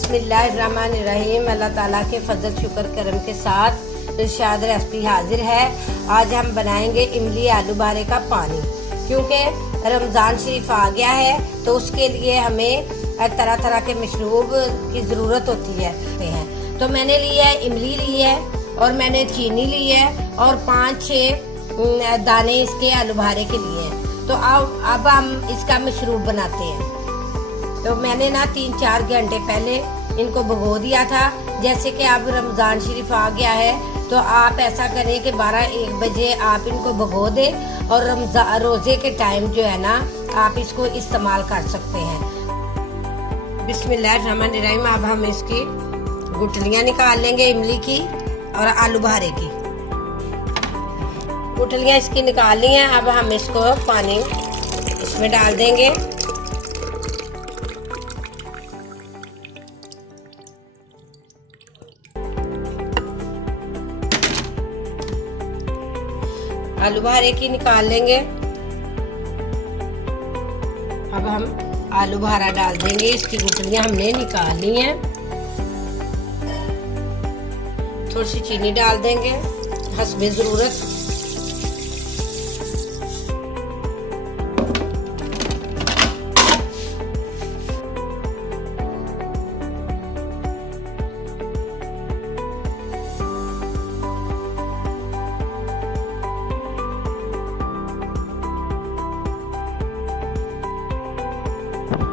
बिस्मिल्लाहिर्रहमानिर्रहीम। अल्लाह ताला के फजल शुक्र करम के साथ इरशाद रेसिपी हाजिर है। आज हम बनाएंगे इमली आलू बहारे का पानी। क्योंकि रमज़ान शरीफ आ गया है तो उसके लिए हमें तरह तरह के मशरूब की ज़रूरत होती है। तो मैंने लिया है इमली ली है और मैंने चीनी ली है और 5-6 दाने इसके आलू बहारे के लिए हैं। तो अब हम इसका मशरूब बनाते हैं। तो मैंने ना 3-4 घंटे पहले इनको भिगो दिया था। जैसे कि अब रमज़ान शरीफ आ गया है तो आप ऐसा करें कि 12-1 बजे आप इनको भिगो दें और रमज़ान रोज़े के टाइम जो है ना आप इसको इस्तेमाल कर सकते हैं। बिस्मिल्लाहिर्रहमानिर्रहीम। अब हम इसकी गुठलियाँ निकाल लेंगे इमली की और आलू बहारे की। गुठलियाँ इसकी निकाल ली हैं। अब हम इसको पानी इसमें डाल देंगे। आलू बहारे की निकाल लेंगे। अब हम आलू बहारा डाल देंगे। इसकी गुठलियां हमने निकाल ली हैं। थोड़ी सी चीनी डाल देंगे हस्बे ज़रूरत।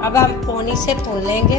अब हम पानी से भून लेंगे।